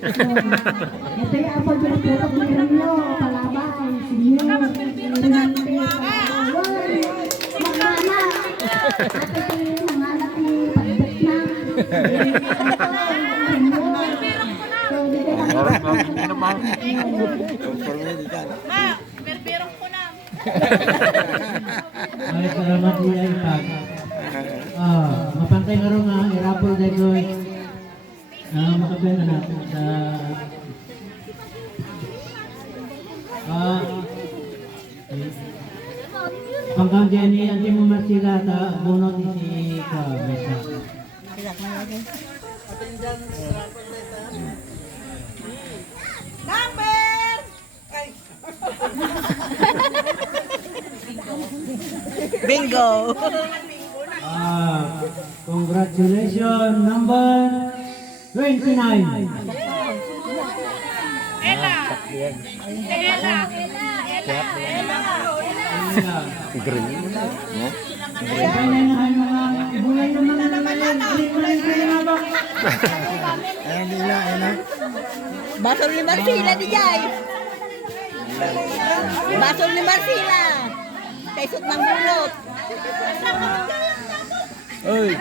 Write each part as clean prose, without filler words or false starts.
Ito yung apal pinaputok ng Rio, Palabay, Sinyo, Rinante, Palabay, Magmana, at ito yung mga anak ni Pagbat na, Berberong ko na. Ay, salamat niya ipag. Mapantay nga rin nga, irapol dito makabenta natin sa pangkang dyan ni Auntie mo Marcela ta bunot ni si Mesa. Number! Bingo! Congratulations, number 29. Ella! Basol ni Marcela di Jai. Basol ni Marcela. Kaisot ng bulot. Oy.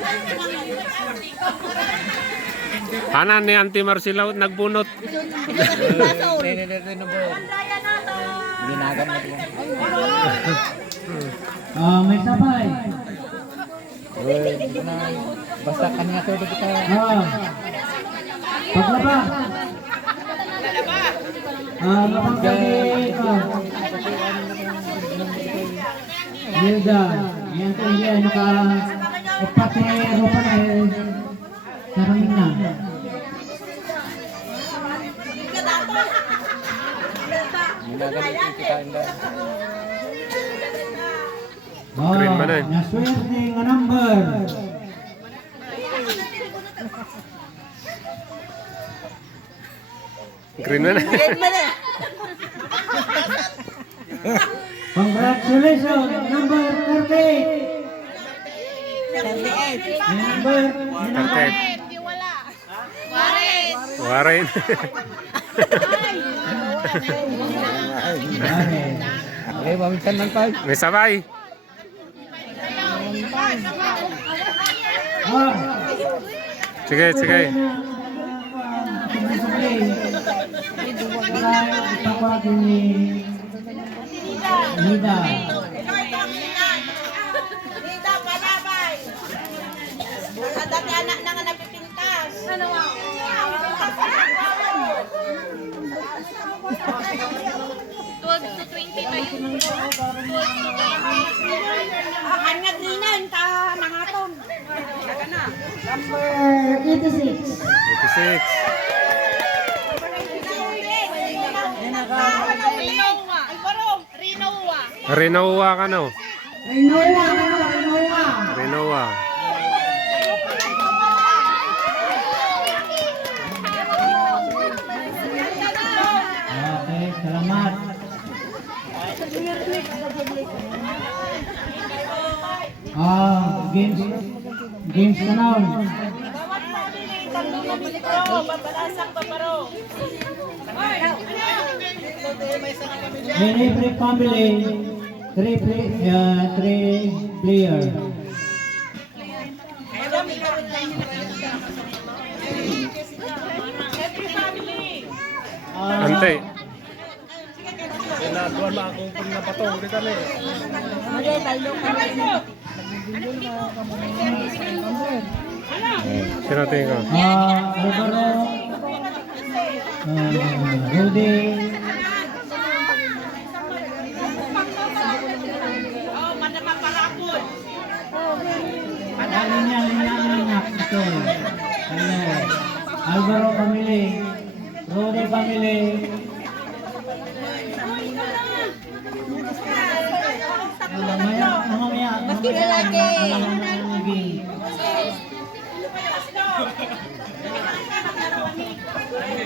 Hanan ni Auntie Marcela nagbunot. Basol. May sabay. Basta kanya to kita. Paglaba. Mapangkagi. Hilda. Yan to yan. Pati rupa na saraming na. Green ba na eh? Naswerte nga number. Green na na. Congratulations, number 38. Number Okay. Warren. Eh, maminsan man pa. May sabay. Sige, sige. Ipapagin ni Nida. Nida, Palabay. Sa dati anak na nga napipintas. Ano nga? Hangad ninan ta nangaton. Number 86. 86. Renoa ka no? Renoa. Okay, salamat. Games ka na. In every family, three player. Ante. Sino tingin ko? Alvaro, Rudy, linya. Ito. Alvaro family, Rudy family. Mamaya. Maski lalaki.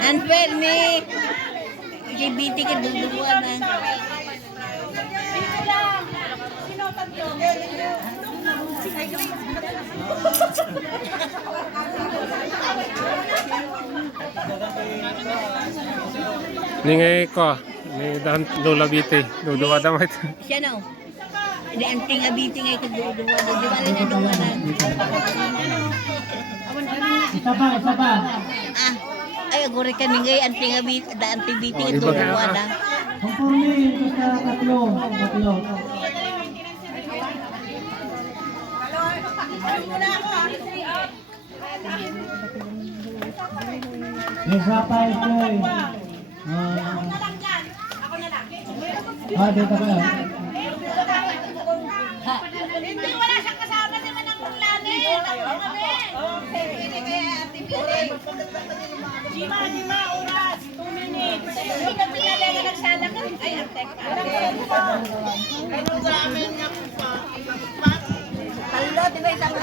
Anpel ni LGBT ka duluan na. Ningay ko. Ni Dan Lola Biti. Duduwa damay. Siya na. Hindi ang tinga-biting ay kaduduwa. Duduwa na duwa na. Isa pa. Ah, ay agore ka ningay ang tinga-biting ay duduwa na. Conforme ito sa tatlo. Isa pa ito eh. Dito ka. Hindi, wala siyang kasama si Manang Lani. Lima, oras. 2 minutes. Hindi ka pinalala nagsalang. Ay, ang teka. Ano sa amin nga pa? Talo, di ba isang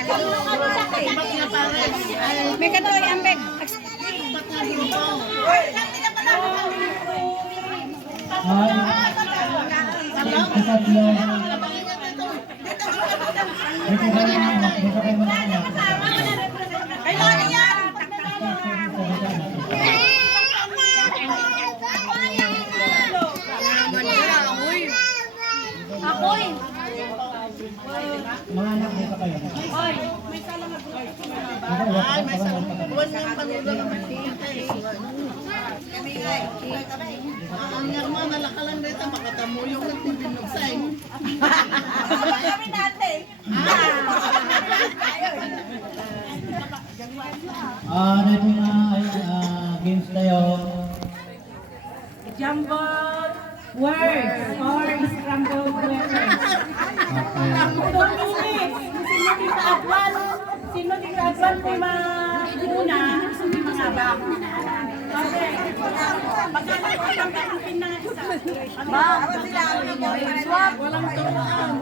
may katoy, ambeg. Uy, hindi na pala. Sa tatlo. Dito kayo mga. Ay, Lani yan. Ako'y. Mga anak, dito kayo. Ay, may salamat. Ay, may salamat. Ang yarma nalakalan dito makatamo yung nagtibinugsay. Kami natin. Dito na games tayo. Jumbled words or scrambled letters. Okay. 2 minutes. Sino di ka adwan kung mauna, mga ba? Okay. Pagkakapagpapin na isa. Walang turuan.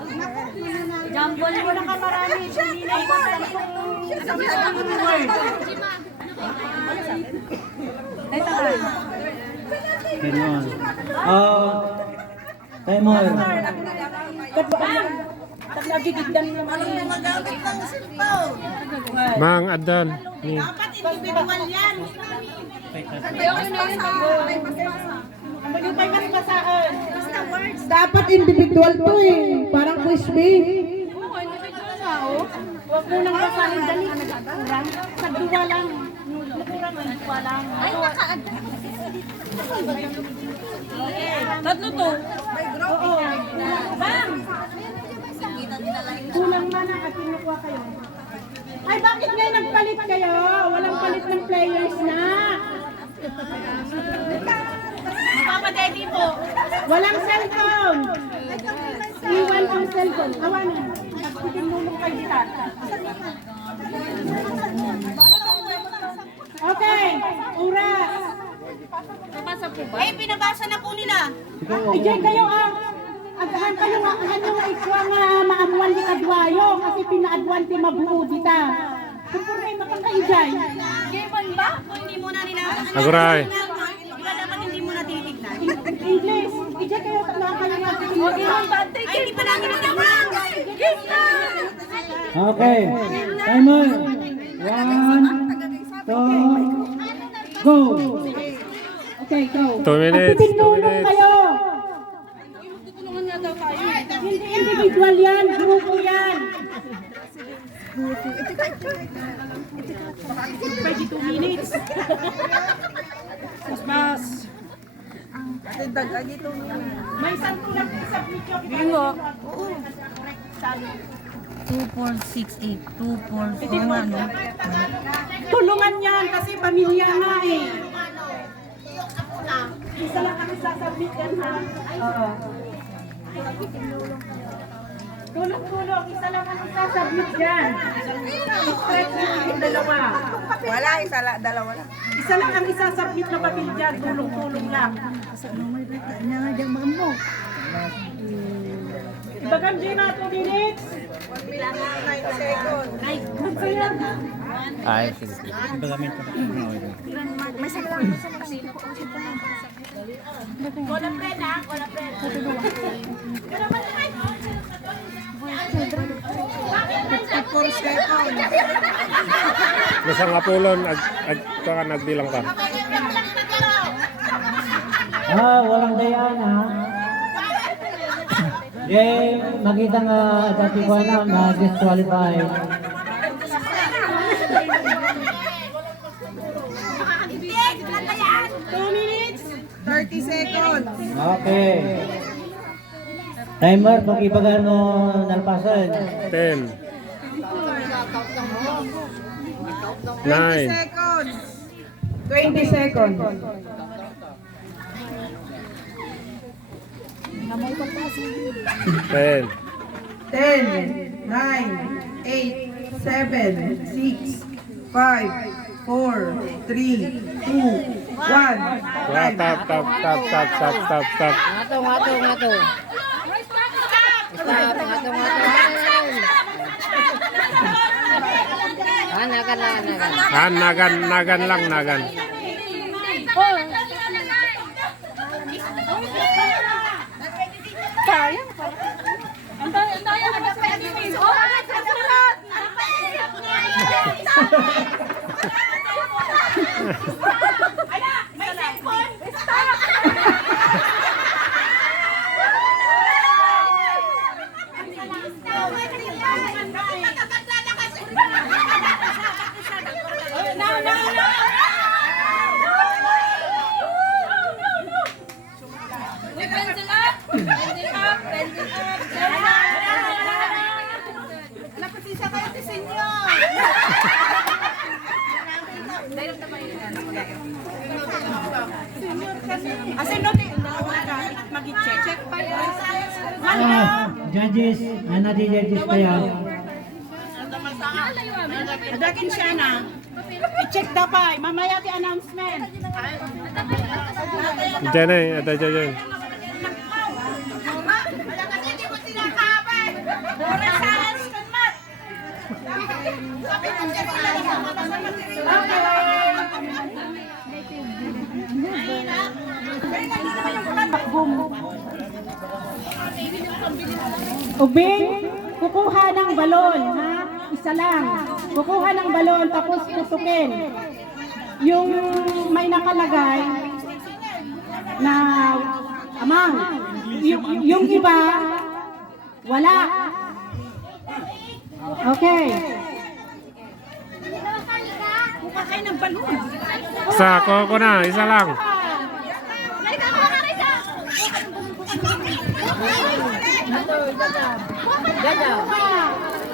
Jumble mo na ka marami. Hindi na ikaw sa word. Ganon. Timer. Bang! Nagigigdan naman. Mang Adan. Ni. Dapat individual yan. Yung may mas basaan. Dapat individual to eh. Parang crispy. Huwag mo nang basahin dali. Kurang. Sagduwa lang. Kurang ang duwa lang. Ay, naka-add. Tatlo to. Oo. Bang! Kulang na na at kinukuha kayo. Ay, bakit ngayon nagpalit kayo? Walang palit ng players na. Mapapadedi po. Walang cellphone. Iwan ang cellphone. Awanan. Nagsikinulong kayo dita. Okay. Oras. Eh, pinabasa na po nila. Ijay kayo agahan kayo nga ikuha nga maamuan di kadwayo kasi pinaadwan ti mabuo dita. Kumpuray makakaijay. Given ba? Kung hindi muna nila. Aguray. Diba dapat hindi muna tinitignan? English. Ijay kayo tatlo kayo nga. Ay, hindi pa namin nataman. Okay. Timer. 1, 2, go. Okay, go. 2 minutes. Magtitinulong kayo. Hindi individual yan, grupo yan. Pwede 2 minutes. Mas. May sampu lang i-submit nyo. Bingo. 2468. 2441. Tulungan yan kasi pamilya nga eh. Isa lang kami sasubmit yan ha. Oo. Tulong-tulong, isa lang kami sasubmit yan. Stretch nyo yung dalawa. Wala, dalawa lang. Isa lang ang isasubmit na papel dyan, tulong-tulong lang. Ibagam dyan na 2 minutes. Ay, magsayan. Ay, sige. Wala prena, wala prena. Masang apulon. Nagbilang ka. Walang dayaan ha. Makita nga dati ko na ma-disqualify. 2 minutes. 30 seconds. Okay. Timer, pag-ibagan mo nalpasan. 10, 9, 20 seconds. 20 seconds. 10, 10, 9, 8, 7, 6, 5, 4, 3, 2, 1. Stop. Ngato. Stop, ngato. Nagan lang. Judges, nanati judges kaya. Adakin siya na. I-check dapat. Mamaya ti announcement. Diyan ada dyan. Ubing, kukuha ng balon, ha? Isa lang. Kukuha ng balon, tapos tutukin. Yung may nakalagay na amang. Yung iba, wala. Okay. Kukuha kayo ng balon. Isa ko na, isa lang.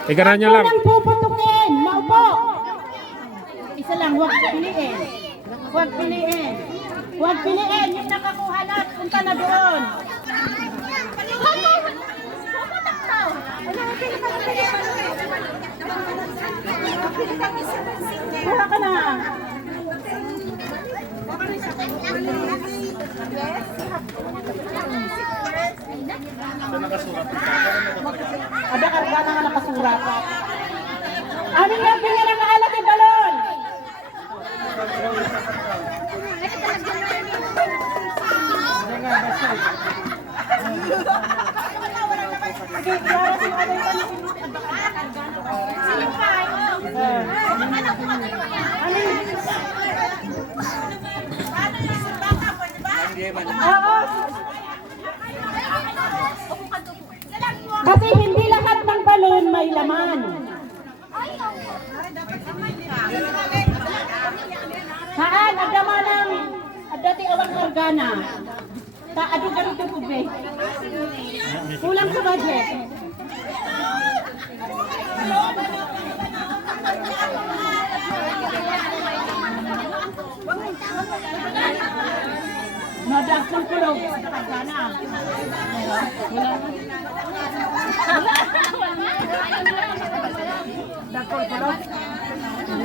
Igaran nyo lang. Unang puputukin, maupo. Isa lang, huwag piliin. Huwag piliin. Huwag piliin, yung nakakuha na, punta na doon. Kuha ka na. Ada karga na nga nakasurat. Amin nga pinga na maalat yung balon. Sige, Clara, sino ka tayo Oo. Kasi hindi lahat ng balon may laman. Saan? Agdama ng adati awang organa. Adu-adu po be. Kulang sa budget. Madagpul kulog sa organa. Dagpul kulog.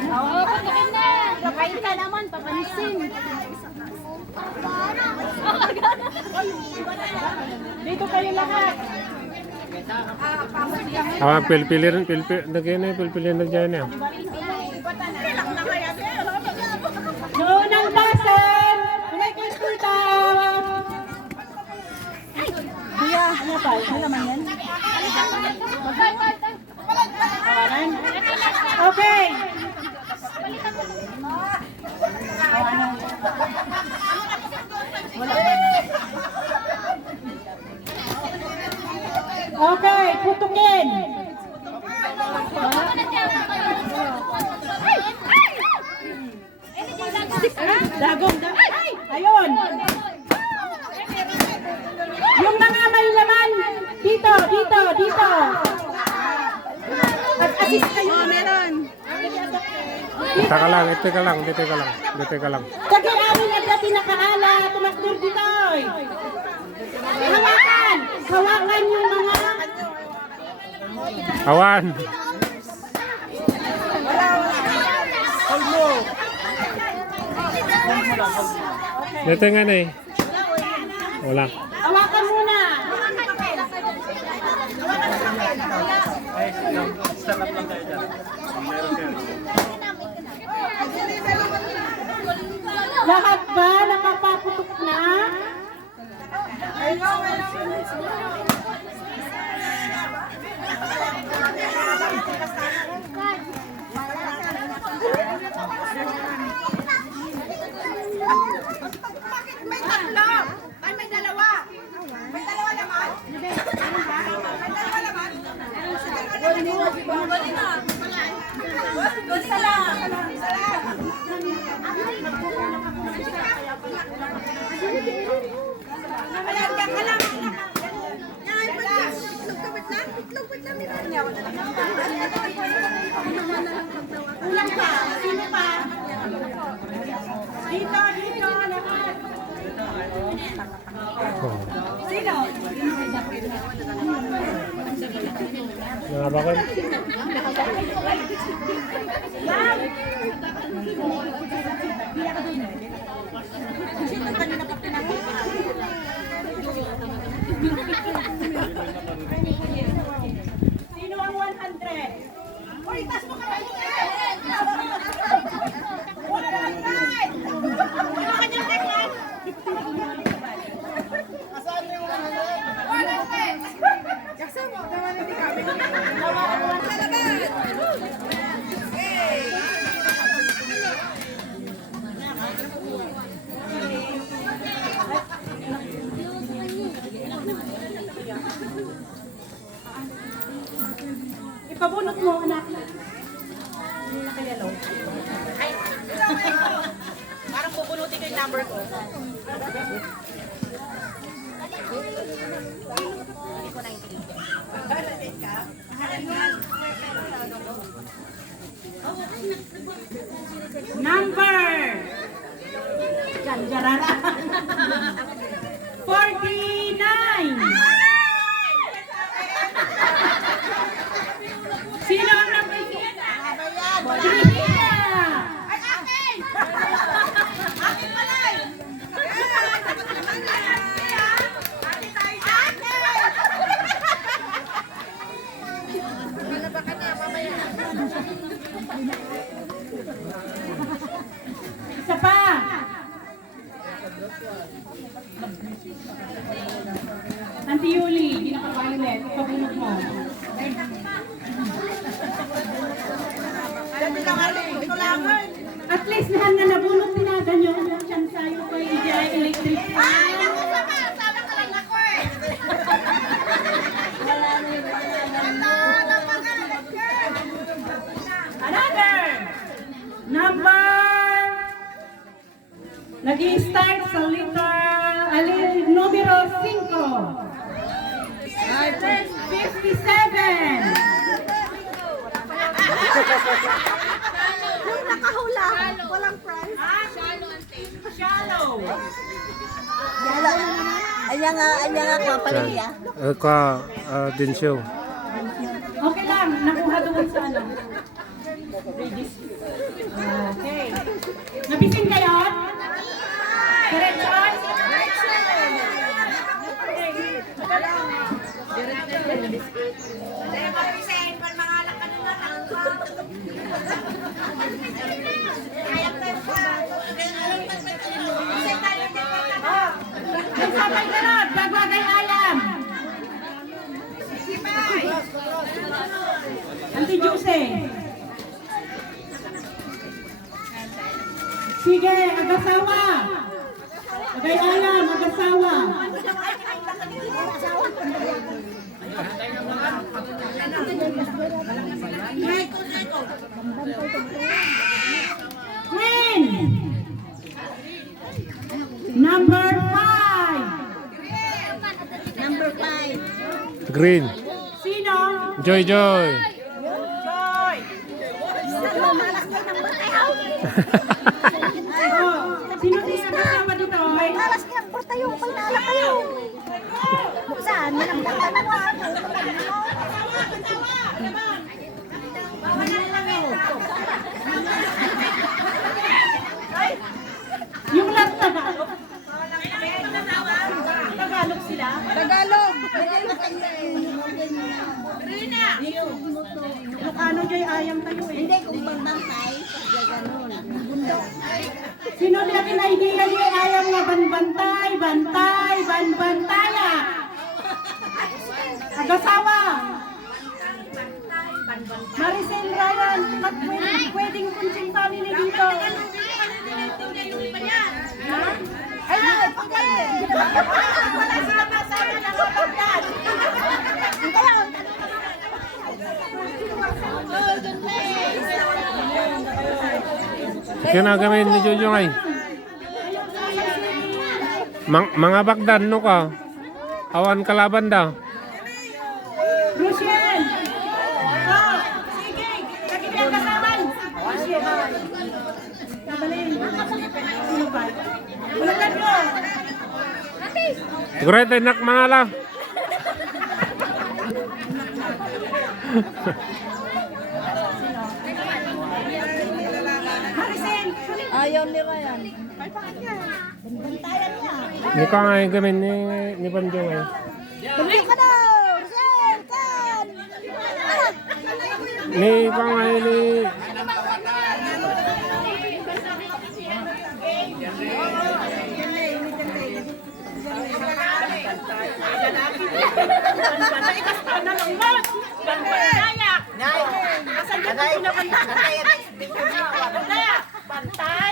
Oo, pagkain na. Pagkain ka naman, papansin. Dito kayo lahat. Pilpilin na dyan ya. Noon ang basan. Kulay kayo kulta. Kuya, ano pa? Ano naman yan? Kawanan? Okay. Wala. Dagong, ay! Ayun! Yung mga may laman, dito. At assist kayo. Meron. Dito ka lang. Kagi amin at dati nakaala, tumakdur dito. Hawakan yung mga... Awan. Dito nga na eh. Wala. Hawakan muna. Lahat ba nakapaputok na? May tatlo! Ay, may dalawa! May dalawa naman! May dalawa naman! Isa lang! Ayan, yan ka lang! Yan, yan! Itlog na! Ulang pa. Sino pa? Dito, lahat. Sino? Nakabakal. Sino ang 100? Uy, tas mo kamay mo! 100! Ano kanyang teklan? Asaan yung 100? 100! Kasama, naman hindi kami. Ipabunot mo, anak. Parang pupunutin ko yung number ko. Number! Janjarara. 49! Sino ang number 6? Cristina! Ay, akin! Akin pala eh! Akin tayo siya! Malaba ka na, mamaya. Isa pa! Auntie Yuli, di naka-violet. Ipabunot mo. Ito lamang. At least nahan na nabunot tinagan nyo ang chance sa'yo kay EJI Electric. Ay, naku sama! Sama ka lang ako eh! Another! Number! Nag-i-start sa numero 5. 57! Yung nakahula, walang prize. Shallow! Anya nga ko paligya. Din show. Okay lang, nakuha doon sa ano. Okay. Nabisin kayo? Diretson? Sabay ka na, dagwagay ayam. Auntie Jose. Sige, agasawa. Agay ayam, agasawa. Queen. Green. Sino? Joy, Joy. Joy! Oh, sino din ang kasama dito? Ay, Malas niya, porta yung pinala kayo. Saan? Yan ang porta na mo. yung lang Tagalog. Tagalog sila? Tagalog. Ano Joy ayam tayo eh. Hindi, kung bantay, gano'n. Bundok. Sino din ang idea ni ayam nga banbantay, bantay, banbantaya? Agasawa. Maricel Ryan, at pwedeng kunching family dito. Ha? Ayun, pagkain. Wala sila masama ng kapagdad. Ang kayo. Kinagamin ni Jojo ay. Mga bakdan no ka. Awan kalaban daw. Rochelle! Oh, sige! Lagi niya kasaban! Rochelle! Kabalin! Sino ba? Bulagan mo! Great enak mga lang. Maricel! Ayaw ni Ryan. Bantayan niya. Ni ko nga gamin ni Banjo ay. Balik ka na! Ryan, kan! Ni ko nga ni Ano lang mo? Bantaya! Asan ka pinabantaya? Bantaya! Bantay!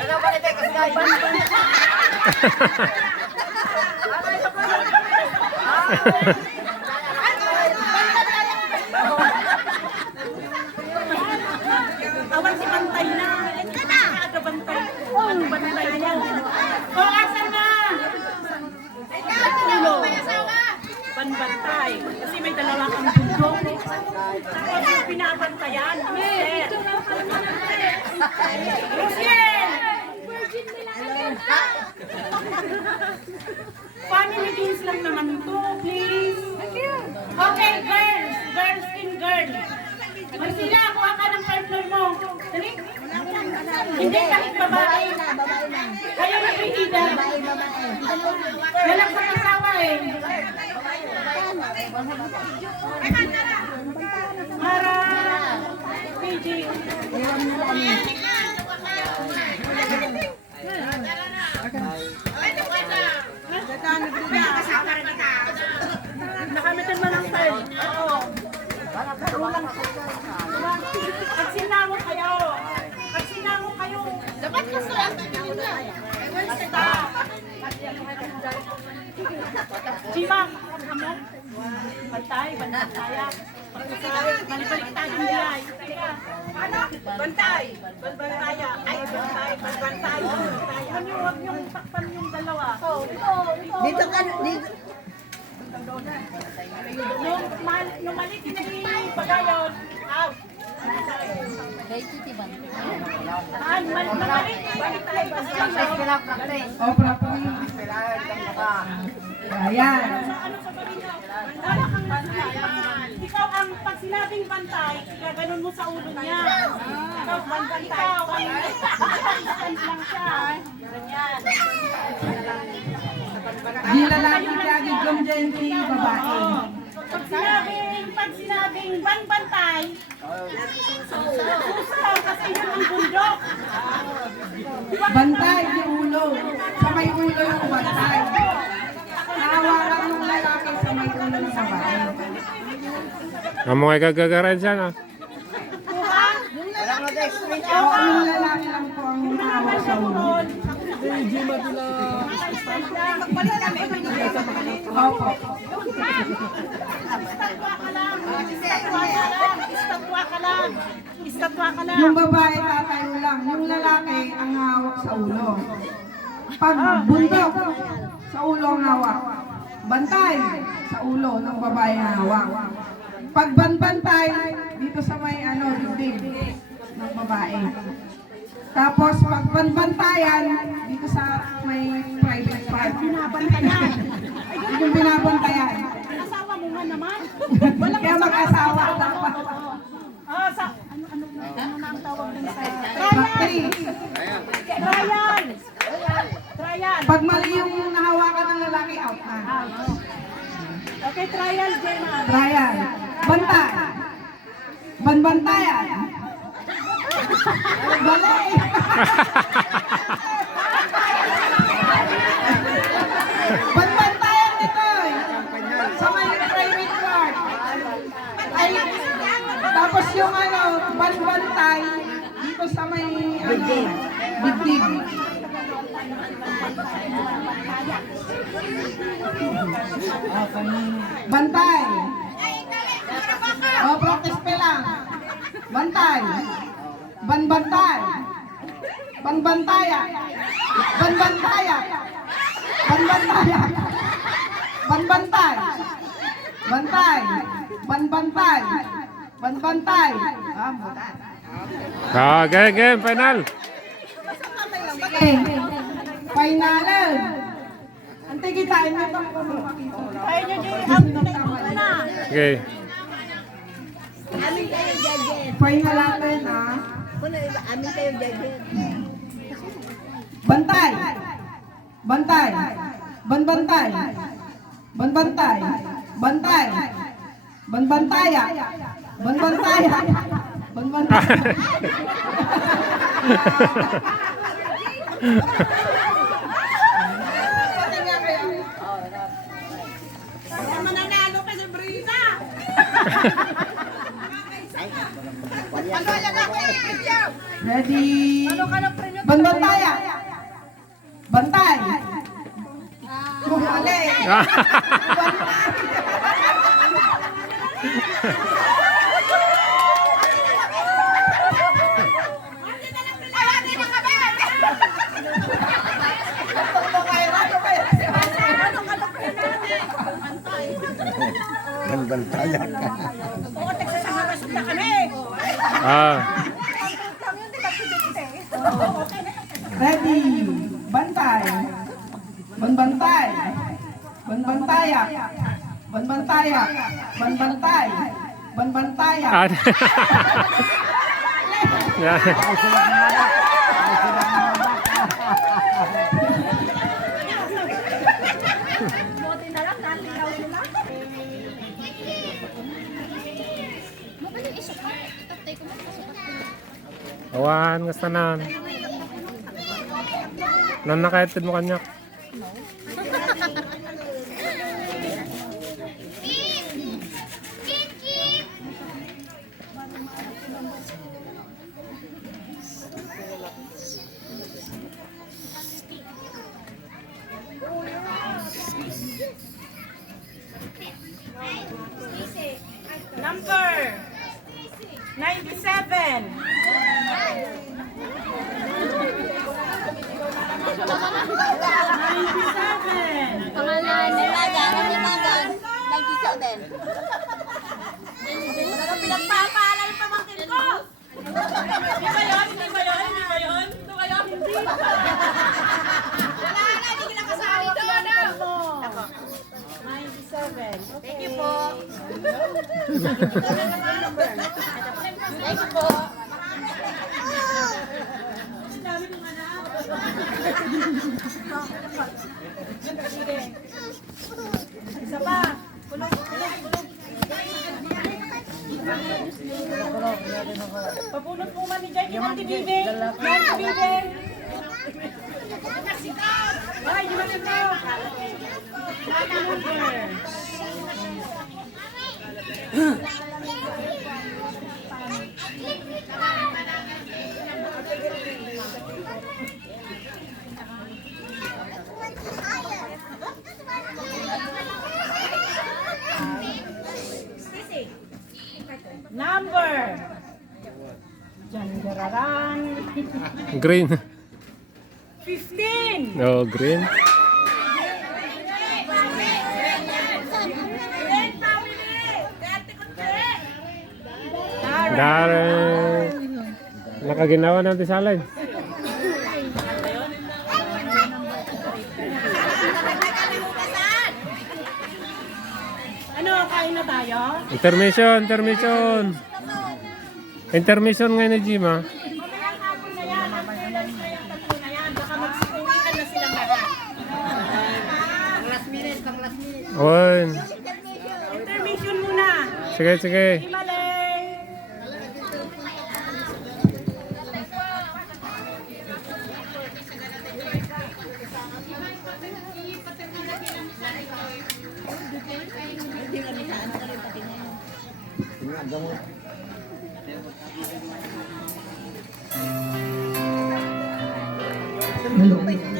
Awan si Bantay na. Aga Bantay. Ano Bantay na? O, asan na? Banbantay. Kasi may dalawa kang bundok. Tapos yung pinabantayan. Rosiel! Family games lang naman to, please. Okay, girls. Girls in girls. Marsila, kuha ka ng partner mo. Dali. Hindi kahit babae. Ayaw na pinida. Walang pag-asawa eh. Para PJ. Nakamitan mo ng time. Oo. Pagsinamo kayo. Pagsinamo kayo. Dapat kasi ang tingin niya. Basta. Jimang, ano? Bantay, bantaya. Balik tayo nilay. Ano? Bantay, bantaya. Ay, bantay, bantay. Ano, huwag niyong takpan yung dalawa. Dito ka, dito. Nung mali kinagpagayon, out. Mali, balik tayo. Ayan. Ikaw ang pag sinabing bantay, gaganon mo sa ulo niya. Ikaw, bantay. Ikaw, stand lang siya. Ganyan. Di lalaki lagi Jom Jensi, babae. Pag sinabing bantay, susa, kasi yun ang bundok. Bantay, di ulo. Sa may ulo yung bantay. Nahawakan ng lalaki sa may ulo ng babae. Amo ay gagagaran siya na. Oo, yung lalaki lang po ang hawak sa ulo. Opo. Istatwa ka lang. Yung babae tatayo lang. Yung lalaki ang hawak sa ulo. Pag bundok, sa ulo ang hawak. Bantay sa ulo ng babae na hawak. Pag banbantay, dito sa may dibdib ng babae. Tapos pag banbantayan, dito sa may private part. Binabantayan. Yung binabantayan. Asawa mo nga naman. Kaya mag-asawa dapat. Ah, ano na ang tawag dun sa... Factory. Trial! Trial! Pag mali yung nahawakan ng lalaki, out na. Okay, trial, Gemma. Trial. Bantay. Banbantayan. Balay. Banbantayan nito eh. Sa may private part. Ay, tapos yung banbantay dito sa may dibdib. Bantay. O, practice pa lang. Bantay. Banbantay. Banbantaya. Banbantaya. Banbantaya. Banbantay. Bantay. Banbantay. Banbantay. Ah, mutan. Game, final. Okay. Finalan. Antay kita, ito ko makita. Kaya nyo, Gemma. Na. Okay. Finalan na. Amin kayo judges. Bantay. Bantay. Banbantay. Banbantay. Bantay. Banbantaya. Banbantaya. Banbantaya. Kaya mananalo ka sa Brisa. Ready? Banbantaya. Bantay. Bumali. Banbantayan. Oo, nagsasangaras na kami. Ah. Ready? Bantay. Banbantay. Banbantaya. Banbantaya. Banbantay. Banbantaya. Ah. Yeah. Awan, gusto na. Nan nakaitid mo kanyak. Number 97. Pangalan ni Magan. 97. Pinagpapaalala yung pamangkin ko. Hindi ba yun? Hindi ba yun? Hindi ba yun? Ito kayo? Hindi. Wala na, hindi kita kasali doon. 97. Thank you po. Thank you po. Isa pa. Kulog, kulog, kulog. Papulot mo man ni Jackie ng tibibing. Yan, tibibing. Ay, di ba ito? Number. Jandararan. Green. 15. Oh, green. Dahil nakaginawa natin sa alay. Ano, kain na tayo? Intermission, intermission. Intermission ngayon ni Jima. Mamayang hapon na yan. Ang kailan na yung tatlo na yan. Baka magsukulitan na silang lahat. Oy. Intermission muna. Sige, sige. Himalay.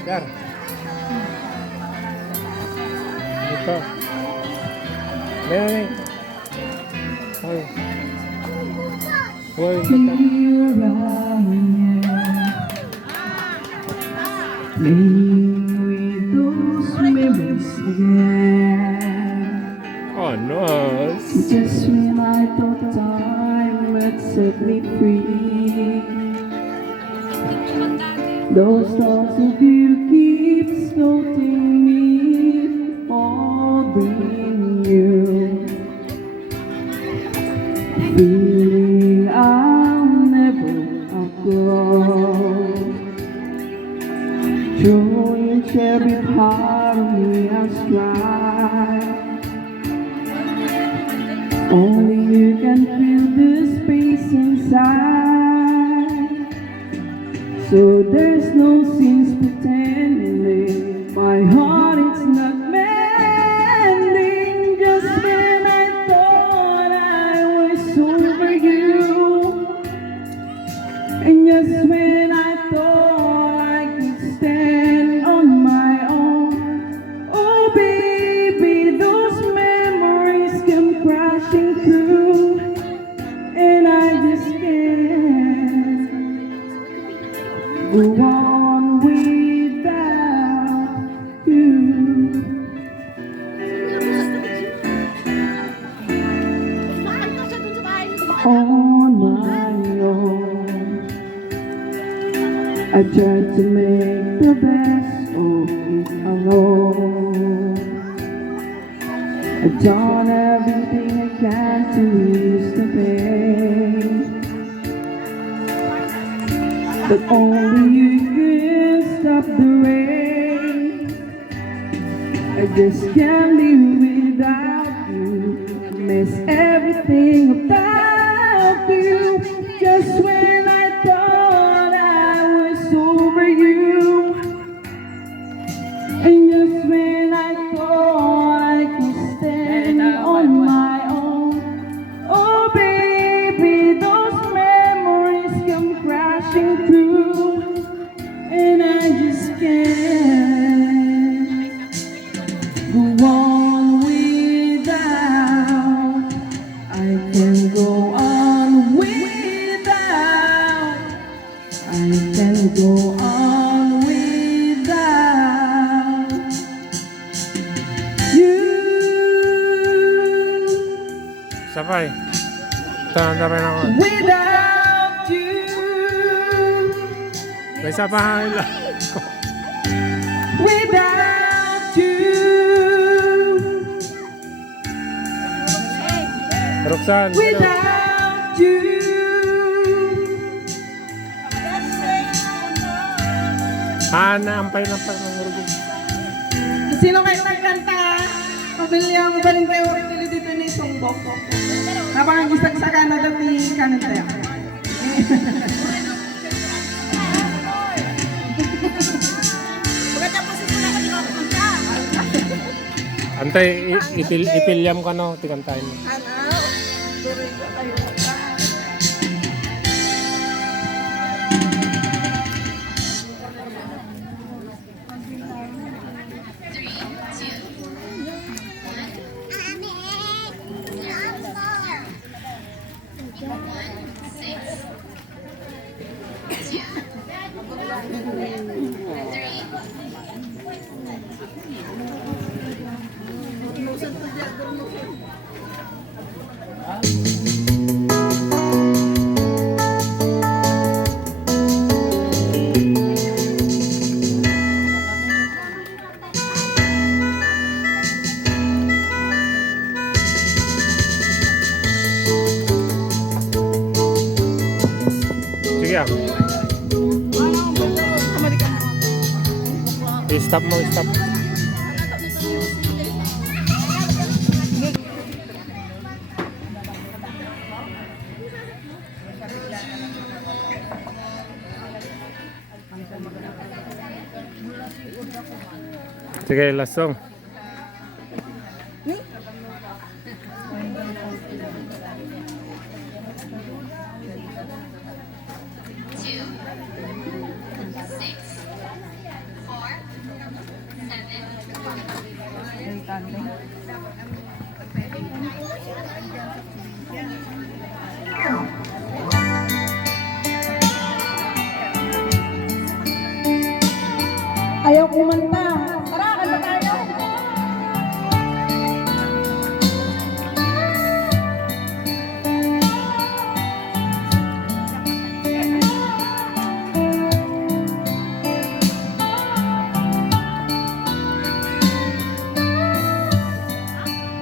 Dar. Ito. Nen. Ay. Oy. Oh no. Just when I thought time would set me free, those thoughts of you keep floating me, holding you, feeling I'll never outgrow, throwing every part of me aside. Only you can fill the space inside. So there's no sense pretending my heart is not mending. Just when I thought I was over you, and just when I thought I could stand on my own, oh baby, those memories come crashing through, and I just can't go on without you. On my own, I tried to make the best of it alone. I've done everything I can to ease the pain, but only you can stop the rain. I just can't live without you, miss everything about you. Just when I thought I was over you, and just when I thought I could stand on my own, oh baby, those memories come crashing through, and I just can't go on without. I can go on without. I can go on without you. Sabay. Tanda pa na ako. Without you. May sabahan lang. Without you. Roxanne. ano? Without you. Naampay ng pangurugin. Sino kayo nagkanta? Pamilyang baling kayo rin dito ni Songbok. Napang isang sa Canada ni Canada. Antay, ipilyam ka no, tikantayin mo. I-stop mo, stop. Sige, last song. Ayaw kumanta. Tara, kanta tayo.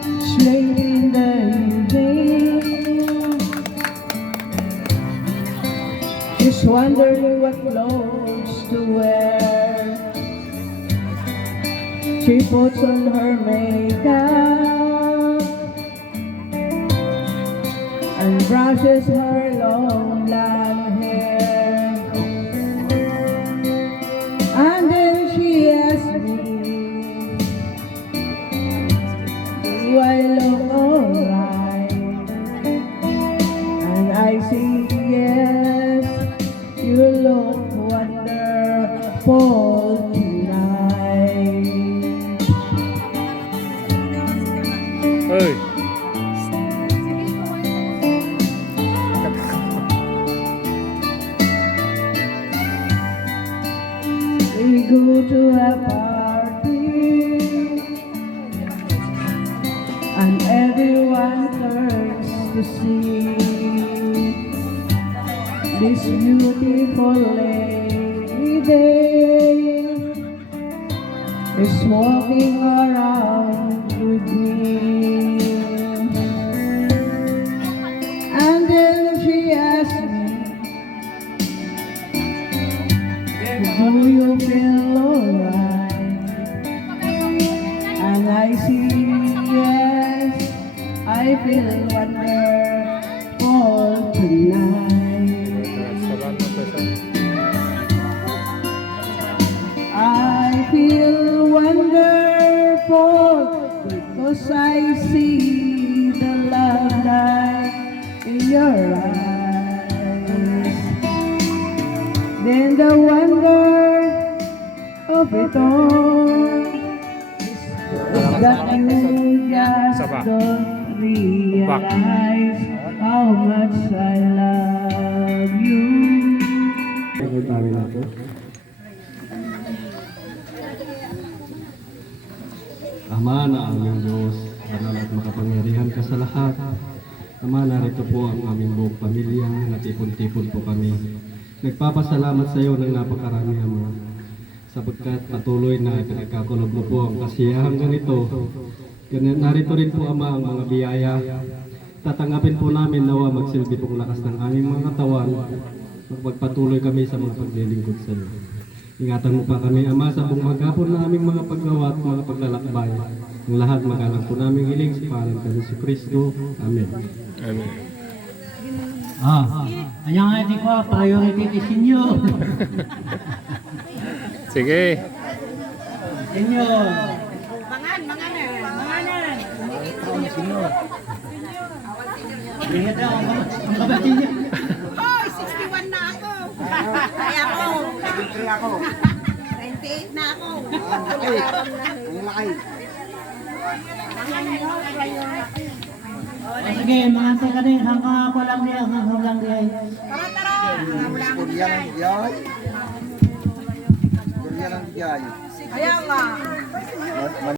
It's late in the evening. Just wondering what clothes to wear. She puts on her makeup and brushes her long blonde hair. And then she asks me, do I look alright? And I say yes, you look wonderful tonight. Uy. We go to a party and everyone turns to see this beautiful lady is walking around with me. And then she asks me, do you feel alright? And I say yes, I feel wonderful tonight. I feel wonderful because I see the love light in your eyes. Then the wonder of it all is that you just don't realize how much I love you. Ama na aming Diyos, banal at makapangyarihan ka sa lahat. Ama, narito po ang aming buong pamilya, natipon-tipon po kami. Nagpapasalamat sa iyo ng napakarami, Ama, sapagkat patuloy na pinagkakulob mo po ang kasiyahan ganito. Narito rin po, Ama, ang mga biyaya. Tatanggapin po namin nawa magsilbi pong lakas ng aming mga katawan. Magpatuloy kami sa mga paglilingkod sa iyo. Ingatan mo pa kami, Ama, sa buong maghapon na aming mga paggawa at mga paglalakbay. Ang lahat magalang po naming hiling sa pangalan ni Jesu Kristo. Amen. Amen. Anyang nga di ko, priority ti sinyo. Sige. Sinyo. Manganan. Ingat ako, ang kabatin niyo. Hoy, 61 na ako. Kaya ako. 23 ako. 28 na ako. Ang laki. Sige, mga ka din, hanggang ako lang niya, hanggang lang niya. Tara. Wala mo Kurya ng biyay. Kurya ng biyay. Kaya nga.